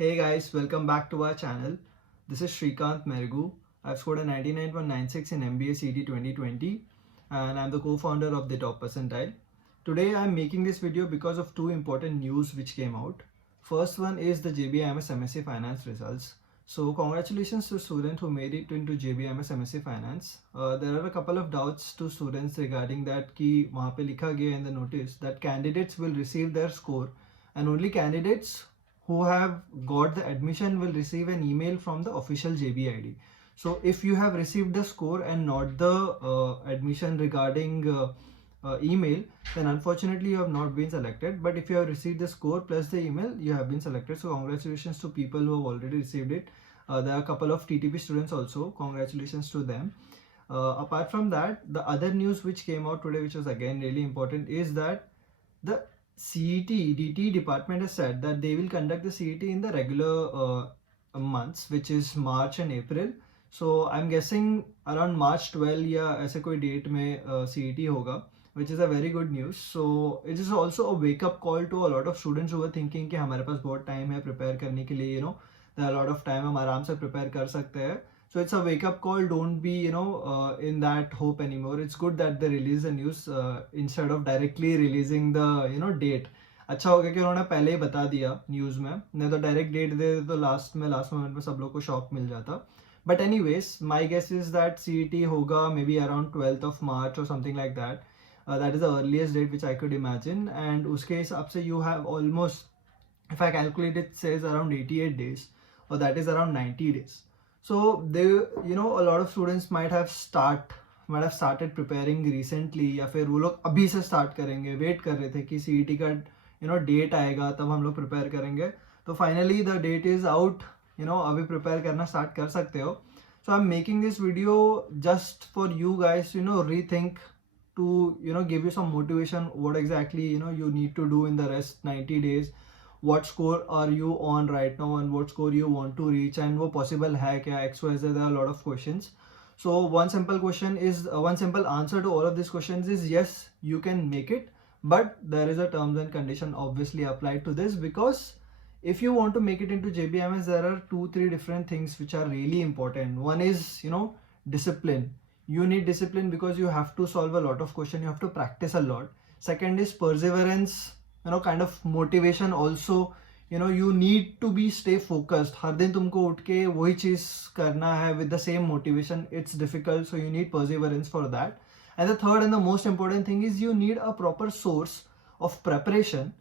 Hey guys, welcome back to our channel. This is Shrikant Mergu. I've scored a 99.96 in MBA CT 2020 and I'm the co-founder of the Top Percentile. Today I'm making this video because of two important news which came out. First one is the JBIMS MSc Finance results. So congratulations to students who made it into JBIMS MSc Finance. There are a couple of doubts to students regarding that कि वहाँ पे लिखा गया in the notice that candidates will receive their score and only candidates who have got the admission will receive an email from the official JBID. So if you have received the score and not the admission regarding email, then unfortunately you have not been selected. But if you have received the score plus the email, you have been selected. So congratulations to people who have already received it. There are a couple of TTP students also. Congratulations to them. Apart from that, the other news which came out today, which was again really important, is that the CET DT department has said that they will conduct the CET in the regular months, which is March and April. So I'm guessing around March 12 या ऐसे कोई date में CET होगा, which is a very good news. So it is also a wake up call to a lot of students who are thinking कि हमारे पास बहुत time है prepare करने के लिए, there are a lot of time, हम आराम से prepare कर सकते हैं. So it's a wake up call. Don't be, in that hope anymore. It's good that they release the news instead of directly releasing the, date. अच्छा हो गया कि उन्होंने पहले ही बता दिया न्यूज़ में, नहीं तो डायरेक्ट डेट दे तो लास्ट मोमेंट में सब लोग को शॉक मिल जाता. But anyways my guess is that CET होगा may be around 12th of March or something like that. That is the earliest date which I could imagine. And उसके हिसाब से you have almost, if I calculate it, says around 88 days, or that is around 90 days. So they, a lot of students might have started preparing recently, या फिर वो लोग अभी से start करेंगे, वेट कर रहे थे कि CET का डेट आएगा तब हम लोग प्रिपेयर करेंगे. तो finally the date is out, अभी प्रिपेयर करना स्टार्ट कर सकते हो. So I am making this video just for you guys rethink to give you some motivation what exactly you need to do in the rest 90 days. What score are you on right now and what score you want to reach, and वो possible है क्या, XYZ. There are a lot of questions. So one simple answer to all of these questions is yes, you can make it, but there is a terms and condition obviously applied to this, because if you want to make it into JBIMS, there are 2-3 different things which are really important. One is discipline. You need discipline because you have to solve a lot of questions, you have to practice a lot. Second is perseverance, kind of motivation also. You need to stay focused. हर दिन तुमको उठ के वही चीज करना है with the same motivation. It's difficult, so you need perseverance for that. And the third and the most important thing is you need a proper source of preparation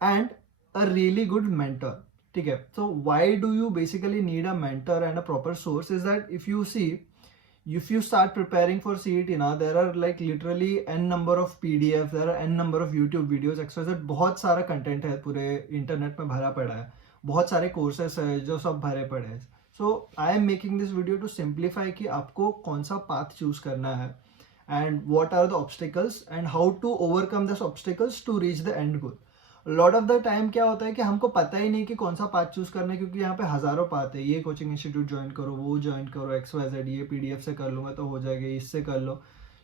and a really good mentor. ठीक है. So why do you basically need a mentor and a proper source is that if you start preparing for CET now, there are like literally n number of PDF, there are n number of YouTube videos, XYZ. बहुत सारा content है पूरे internet में भरा पड़ा है, बहुत सारे कोर्सेस है जो सब भरे पड़े हैं. So I am making this video to simplify कि आपको कौन सा पाथ चूज करना है and what are the obstacles and how to overcome this obstacles to reach the end goal. Lot of the time क्या होता है कि हमको पता ही नहीं कि कौन सा पाथ चूज करना है, क्योंकि यहाँ पे हजारों पाथ है. ये कोचिंग इंस्टीट्यूट ज्वाइन करो, वो ज्वाइन करो, XYZ, ये PDF से कर लूंगा तो हो जाएगा, इससे कर लो.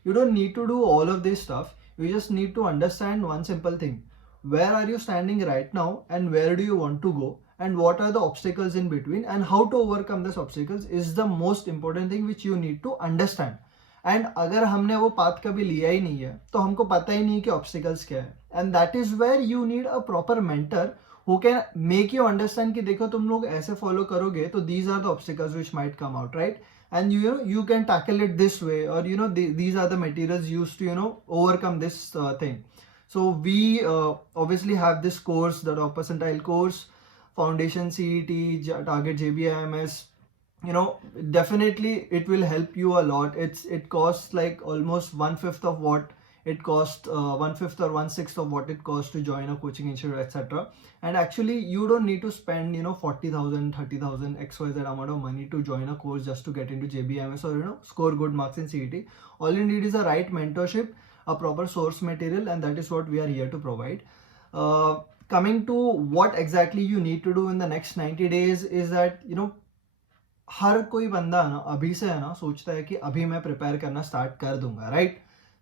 You don't need to do all of this stuff. You just need to understand one simple thing. Where are you standing right now and where do you want to go and what are the obstacles in between and how to overcome these obstacles is the most important thing which you need to understand. And अगर हमने वो path कभी लिया ही नहीं है तो हमको पता ही नहीं कि ऑब्स्टिकल्स क्या है. And that is where you need a proper mentor who can make you understand कि देखो तुम लोग ऐसे फॉलो करोगे तो these are the obstacles which might come out, right? And you can tackle it this way, or these are the materials used to overcome this thing. So we obviously have this course, the Top Percentile course, Foundation CET, Target JBIMS. Definitely it will help you a lot. It costs like almost 1/5 of what it cost, 1/5 or 1/6 of what it costs to join a coaching institute, etc. And actually you don't need to spend 40,000 30,000 XYZ amount of money to join a course just to get into JBIMS or score good marks in CET. All you need is a right mentorship, a proper source material, and that is what we are here to provide. Coming to what exactly you need to do in the next 90 days is that हर कोई बंदा ना अभी से है ना सोचता है कि अभी मैं प्रिपेयर करना स्टार्ट कर दूंगा, राइट?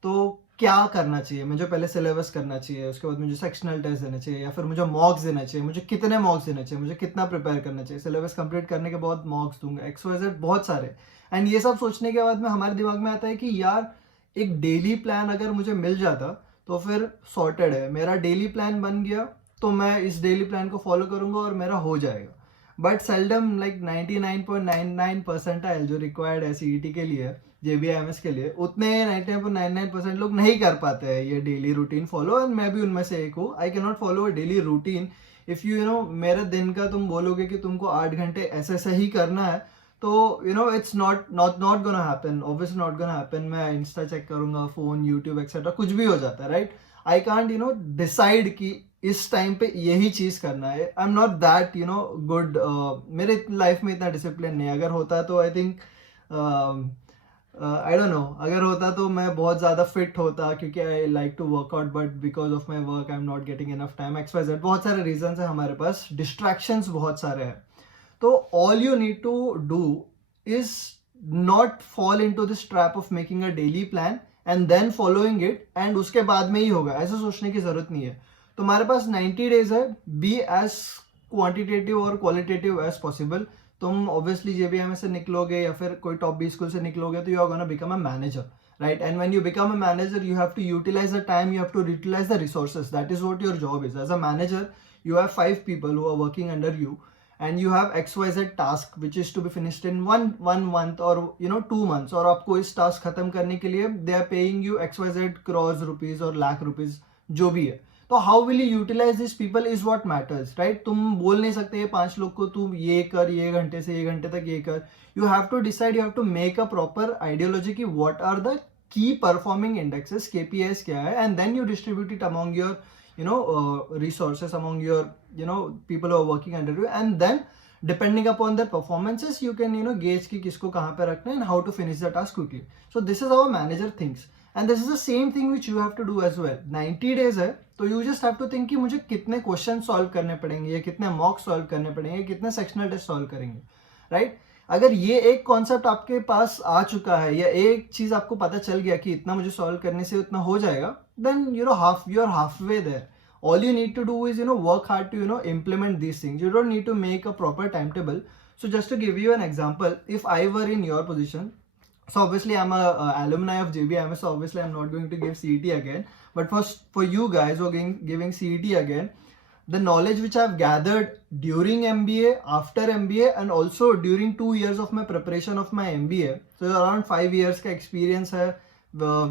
तो क्या करना चाहिए, मुझे पहले सिलेबस करना चाहिए, उसके बाद मुझे सेक्शनल टेस्ट देना चाहिए, या फिर मुझे मॉक्स देना चाहिए, मुझे कितने मॉक्स देना चाहिए, मुझे कितना प्रिपेयर करना चाहिए, सिलेबस कंप्लीट करने के बाद मॉक्स दूंगा, XYZ बहुत सारे। एंड ये सब सोचने के बाद में हमारे दिमाग में आता है कि यार एक डेली प्लान अगर मुझे मिल जाता तो फिर सॉर्टेड है, मेरा डेली प्लान बन गया तो मैं इस डेली प्लान को फॉलो करूंगा और मेरा हो जाएगा। बट सेल्डम लाइक 99.99 परसेंटाइल जो रिक्वायर्ड है CET के लिए, JBIMS के लिए, उतने 99.99% लोग नहीं कर पाते हैं ये डेली रूटीन फॉलो, एंड मैं भी उनमें से एक हूँ। I can not follow a daily routine if you मेरे दिन का तुम बोलोगे कि तुमको 8 घंटे ऐसे ऐसे ही करना है, तो it's not gonna happen, obviously not gonna happen. मैं इंस्टा चेक करूंगा, फोन, यूट्यूब एक्सेट्रा कुछ भी हो जाता है, राइट। आई कांट डिसाइड कि इस टाइम पे यही चीज करना है। I am not that good, मेरे लाइफ में इतना डिसिप्लिन नहीं है। अगर होता तो I think I don't know, अगर होता तो मैं बहुत ज़्यादा फिट होता, क्योंकि I like to work out, but because of my work I am not getting enough time, XYZ बहुत सारे रीजंस है हमारे पास, डिस्ट्रैक्शंस बहुत सारे हैं। तो all you need to do is not fall into this trap of making a daily plan and then following it, and उसके बाद में ही होगा, ऐसे सोचने की जरूरत नहीं है। तुम्हारे पास 90 डेज है, बी एज क्वांटिटेटिव और क्वालिटेटिव एज पॉसिबल। तुम ऑब्वियसली JBIMS से निकलोगे या फिर कोई टॉप 20 स्कूल से निकलोगे तो you are gonna become a manager, right? And when you become a manager, you have to utilize the time, you have to utilize the resources. That is what your job is. As a manager, you have 5 people who are working under you, and you have XYZ task which is to be finished in one month or 2 months. और आपको इस task खत्म करने के लिए they are paying you XYZ crores rupees और lakh rupees जो भी है। तो how will you utilise this people is what matters, right. तुम बोल नहीं सकते ये 5 लोग को तुम ये कर, ये घंटे से ये घंटे तक ये कर। You have to decide, you have to make a proper ideology की what are the key performing indexes, KPIs क्या है, and then you distribute it among your resources, among your people who are working under you, and then depending upon their performances you can gauge कि किसको कहाँ पे रखना है and how to finish the task quickly. So this is how a manager thinks, and this is the same thing which you have to do as well. 90 days है तो you just have to think कि मुझे कितने question solve करने पड़ेंगे, या कितने mock solve करने पड़ेंगे, कितने सेक्शनल टेस्ट सॉल्व करेंगे, राइट। अगर ये एक कॉन्सेप्ट आपके पास आ चुका है, या एक चीज आपको पता चल गया कि इतना मुझे सॉल्व करने से उतना हो जाएगा, then you are halfway there. All you need to do is work hard to implement these things. You don't need to make a proper timetable. So just to give you an example, if I were in your position, so obviously I'm a alumni of JBIMS, so obviously I'm not going to give CET again, but for you guys who are giving CET again, the knowledge which I've gathered during MBA, after MBA, and also during 2 years of my preparation of my MBA, so around 5 years का experience है.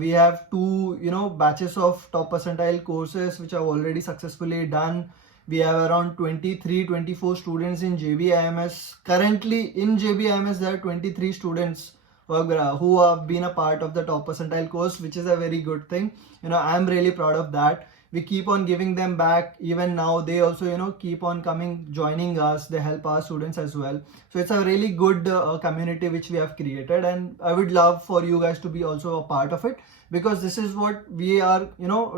We have 2 batches of top percentile courses which I've already successfully done. We have around 23-24 students in JBIMS. Currently in JBIMS there are 23 students who have been a part of the top percentile course, which is a very good thing. I'm really proud of that. We keep on giving them back. Even now they also keep on coming, joining us. They help our students as well. So it's a really good community which we have created, and I would love for you guys to be also a part of it, because this is what we are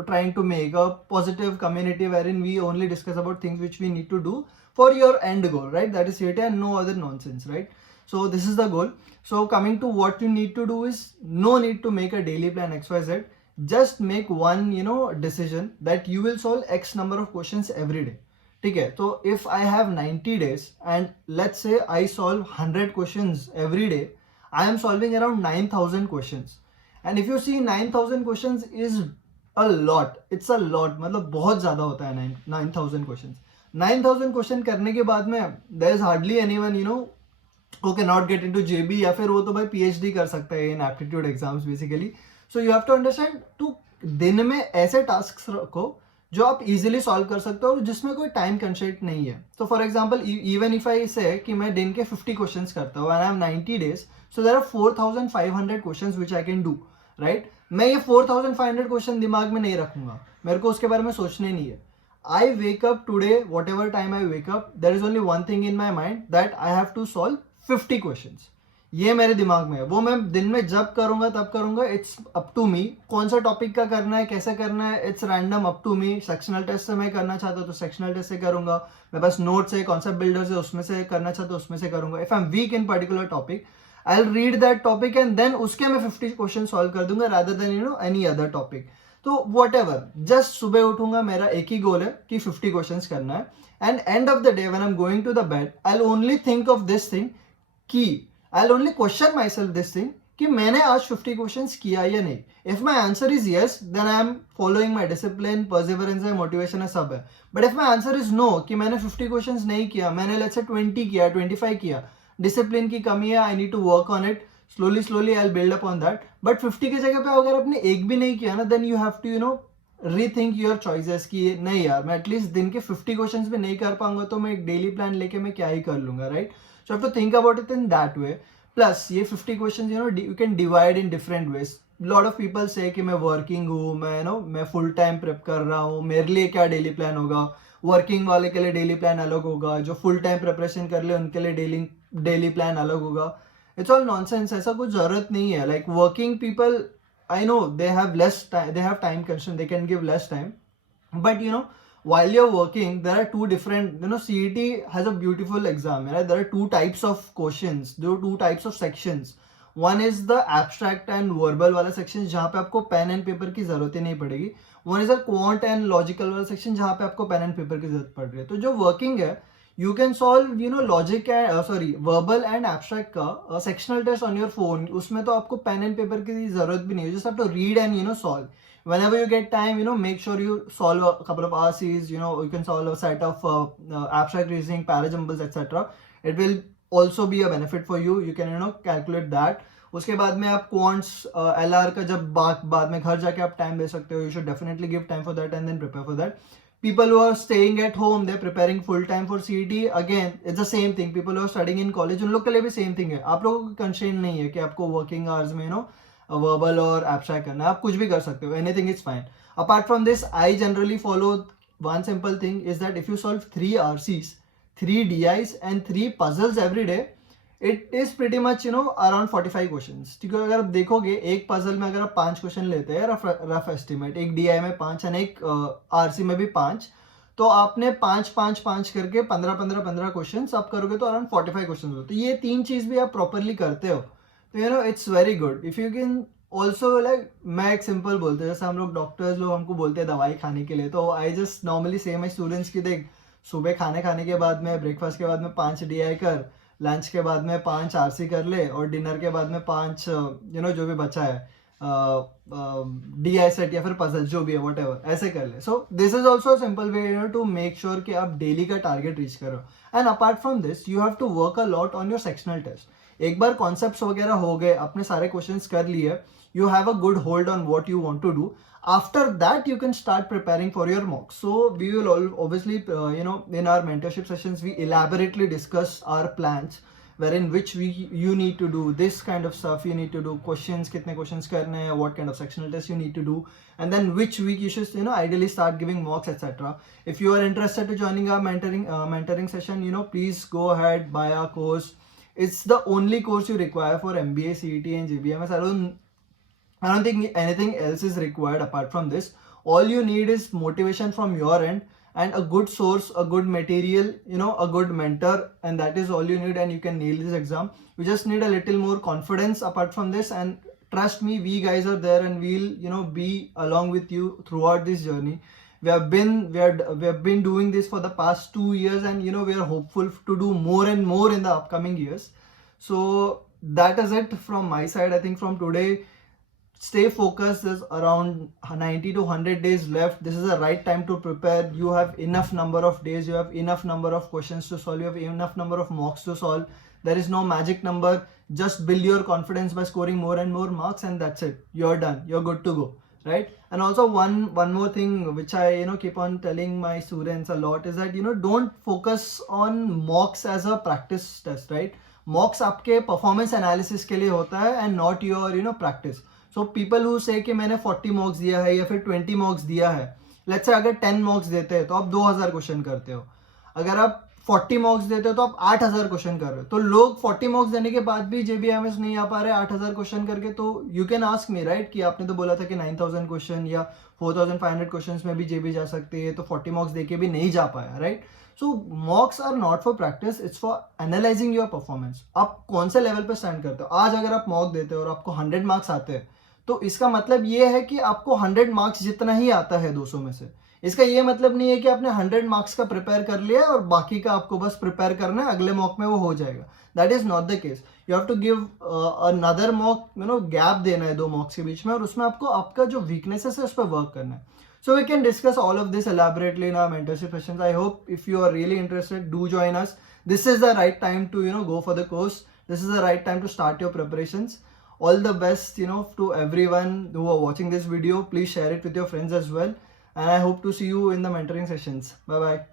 trying to make a positive community wherein we only discuss about things which we need to do for your end goal, right? That is CET and no other nonsense, right? So this is the goal. So coming to what you need to do is, no need to make a daily plan XYZ. Just make one decision that you will solve X number of questions every day. ठीक है, तो if I have 90 days and let's say I solve 100 questions every day, I am solving around 9,000 questions. And if you see 9,000 questions is a lot. It's a lot. मतलब बहुत ज़्यादा होता है 9,000 questions. 9,000 question करने के बाद में there is hardly anyone who cannot get into JB, या फिर वो तो भाई PhD कर सकता है in aptitude exams basically. So you have to understand, तो दिन में ऐसे टास्क रखो जो आप इजीली सॉल्व कर सकते हो और जिसमें कोई टाइम कंस्ट्रेंट नहीं है. तो for example even if I say कि मैं दिन के 50 क्वेश्चंस करता हूँ and I am 90 days, so there are 4,500 questions which I can do, right. मैं ये 4,500 क्वेश्चन दिमाग में नहीं रखूंगा, मेरे को उसके बारे में सोचने नहीं है. I wake up today, whatever time I wake up, there is only one thing in my mind, that I have to solve 50 questions. ये मेरे दिमाग में है, वो मैं दिन में जब करूंगा तब करूंगा. इट्स अप टू मी कौन सा टॉपिक का करना है, कैसे करना है, it's random, up to me. Sectional test से मैं करना चाहता हूँ तो सेक्शनल टेस्ट से करूंगा. मेरे पास नोट्स है, कॉन्सेप्ट बिल्डर से, उसमें से करना चाहता हूँ उसमें से करूंगा. If I am weak in particular topic, I will read that topic and then उसके मैं 50 क्वेश्चन सॉल्व कर दूंगा, rather than any other topic. तो वट एवर, जस्ट सुबह उठूंगा, मेरा एक ही गोल है कि 50 क्वेश्चंस करना है. And end of the day when I am going to the bed, I will only think of this thing कि I will only question myself this thing कि मैंने आज 50 क्वेश्चंस किया या नहीं. If my answer is yes, then I am following my discipline, perseverance है, motivation है, सब है. But if my answer is no कि मैंने 50 क्वेश्चंस नहीं किया, मैंने लेट्स से 20 किया, 25 किया, डिसिप्लिन की कमी है, I need to work on it, slowly I'll build up on that. But 50 की जगह पे अगर आपने एक भी नहीं किया ना, then you have to rethink your choices कि नहीं यार, मैं एटलीस्ट दिन के 50 क्वेश्चंस भी नहीं कर पाऊंगा तो मैं एक डेली प्लान लेके मैं क्या ही कर लूंगा, right? So have to think about it in that way. Plus ये 50 questions you can divide in different ways. Lot of people say कि मैं वर्किंग हूँ, मैं फुल टाइम प्रेप कर रहा हूँ, मेरे लिए क्या डेली प्लान होगा. वर्किंग वाले के लिए डेली प्लान अलग होगा, जो फुल टाइम प्रिपरेशन कर ले उनके लिए डेली प्लान अलग होगा. It's all nonsense. ऐसा कुछ जरूरत नहीं है. Like working people, I know they have less time, they have time constraint, they can give less time. But while you're working, there are two different, CET has a beautiful exam, right? There are two types of questions, there are two types of sections. One is the abstract and verbal वाला section जहाँ पे आपको pen and paper की जरूरत ही नहीं पड़ेगी. One is a quant and logical वाला section जहाँ पे आपको पेन एंड पेपर की जरूरत पड़ रही है. तो जो वर्किंग है, you can solve logic and verbal and abstract का sectional test on your phone. उसमें तो आपको pen and paper की जरूरत भी नहीं है. You just have to read and solve. Whenever you get time, make sure you solve a couple of RCs. You can solve a set of abstract reasoning, parajumbles, etc. It will also be a benefit for you. You can calculate that. उसके बाद में आप quants LR का जब बाद में घर जाके आप टाइम दे सकते हो. You should definitely give time for that and then prepare for that. People who are staying at home, they're preparing full time for CET. Again, it's the same thing. People who are studying in college, उन लोग के लिए भी same thing है. आप लोगों को constraint नहीं है कि आपको वर्किंग आवर्स में वर्बल और एब्स्ट्रैक्ट करना है. आप कुछ भी कर सकते हो. Anything is fine. Apart from this, I generally follow one simple thing is that if you solve 3 RCs, 3 DIs and 3 puzzles every day, it is pretty much around 45 question. ठीक है, अगर आप देखोगे एक पजल में अगर आप 5 क्वेश्चन लेते हैं, रफ एस्टिमेट, एक DI में 5 और एक RC में भी 5, तो आपने 5 करके 15 क्वेश्चन आप करोगे तो अराउंड 45 क्वेश्चन हो. तो ये 3 चीज भी आप प्रॉपरली करते हो तो it's very good. If you can also, like मैं एक सिंपल बोलते हैं, जैसे हम लोग डॉक्टर्स लोग हमको बोलते हैं दवाई खाने के लिए, तो आई जस्ट नॉर्मली से माई स्टूडेंट्स की, देख सुबह खाने के बाद में, ब्रेकफास्ट के बाद में 5 DI कर, लंच के बाद में 5 RC कर ले, और डिनर के बाद में 5 जो भी बचा है DI सेट या फिर पजल जो भी है व्हाटएवर, ऐसे कर ले. So this is also simple way to make sure कि आप डेली का टारगेट रीच करो. And apart from this, you have to work a lot on your sectional test. एक बार कॉन्सेप्ट्स वगैरह हो गए, अपने सारे क्वेश्चंस कर लिए, you have a good hold on what you want to do. After that, you can start preparing for your mocks. So we will obviously, in our mentorship sessions, we elaborately discuss our plans, wherein which you need to do this kind of stuff. You need to do questions, kitne questions karne hai, what kind of sectional tests you need to do, and then which week you should, ideally start giving mocks, etc. If you are interested to joining our mentoring session, please go ahead, buy our course. It's the only course you require for MBA, CET, and GBMS. I don't think anything else is required apart from this. All you need is motivation from your end and a good source, a good material, a good mentor, and that is all you need, and you can nail this exam. You just need a little more confidence apart from this, and trust me, we guys are there and we'll be along with you throughout this journey. We have been doing this for the past 2 years, and we are hopeful to do more and more in the upcoming years. So that is it from my side. I think from today, stay focused. There's around 90 to 100 days left. This is the right time to prepare. You have enough number of days, you have enough number of questions to solve, you have enough number of mocks to solve. There is no magic number. Just build your confidence by scoring more and more marks, and that's it. You're done, you're good to go, right? And also one more thing which I keep on telling my students a lot is that don't focus on mocks as a practice test, right? Mocks आपके performance analysis के लिए होता है and not your practice. So people who से कि मैंने 40 मॉक्स दिया है या फिर 20 मॉक्स दिया है, लेट्स से अगर 10 मॉक्स देते हैं तो आप 2000 क्वेश्चन करते हो. अगर आप 40 मॉक्स देते हो तो आप 8000 क्वेश्चन कर रहे हो. तो लोग 40 मॉक्स देने के बाद भी JBMS नहीं आ पा रहे 8000 क्वेश्चन करके. तो you can ask me, right, कि आपने तो बोला था कि 9000 क्वेश्चन या 4500 क्वेश्चन में भी JB जा सकते हैं, तो 40 मॉक्स देके भी नहीं जा पाया, right? So mocks are not for practice, it's for analysing your performance. आप कौन से लेवल पे स्टैंड करते हो. आज अगर आप मॉक देते हो और आपको 100 मार्क्स आते हैं, तो इसका मतलब ये है कि आपको 100 मार्क्स जितना ही आता है 200 में से। इसका ये मतलब नहीं है कि आपने 100 मार्क्स का प्रिपेयर कर लिया और बाकी का आपको बस प्रिपेयर करना है, अगले मॉक में वो हो जाएगा। That is not the case. You have to give another mock, gap देना है 2 मॉक्स के बीच में, और उसमें आपको आपका जो वीकनेसेस है उस पर वर्क करना है। So we can discuss all of this elaborately in our mentorship sessions. I hope if you are really interested, do join us. This is the right time to go for the course. This is the right time to start your preparations. All the best to everyone who are watching this video. Please share it with your friends as well, and I hope to see you in the mentoring sessions. Bye bye.